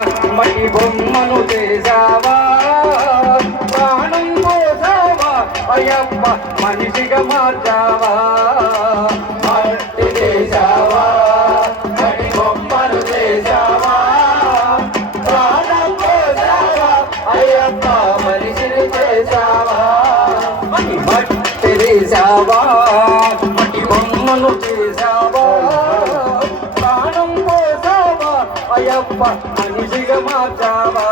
మట్టి బొమ్మను చేసావా ప్రాణం పోసావా అయ్యప్ప మనిషిగా మార్చావా? మట్టి చేసావా మట్టి బొమ్మను చేసావా ప్రాణం పోసావా అయ్యప్ప మనిషిని చేసావా మట్టి చేసావా మట్టి బొమ్మను చేసావా అయ్యప్ప మనిషిగా మార్చావా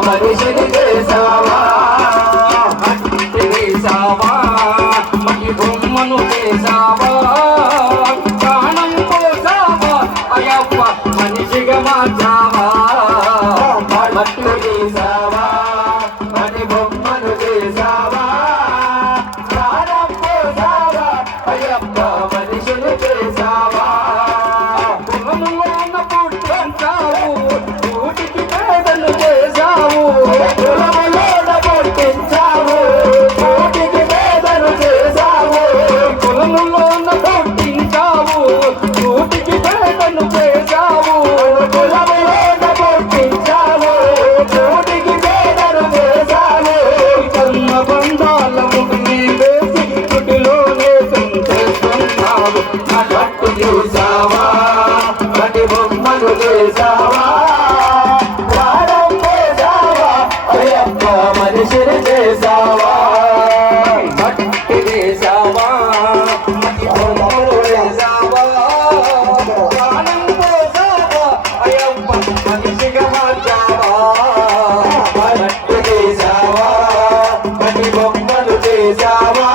మనిషిని చేసావా మట్టి చేసావా మట్టి బొమ్మను చేసావా ప్రాణం పోసావా అయ్యప్ప మనిషిగా మార్చావా? గటి చేసావా ప్రాణం చేసావా అయ్యప్ప మనిషిని చేసావా మట్టి చేసావా మట్టి చేసావా ప్రాణం పోసావా అయ్యప్ప మనిషిగా మార్చావా? మట్టి చేసావా మట్టి బొమ్మలు చేసావా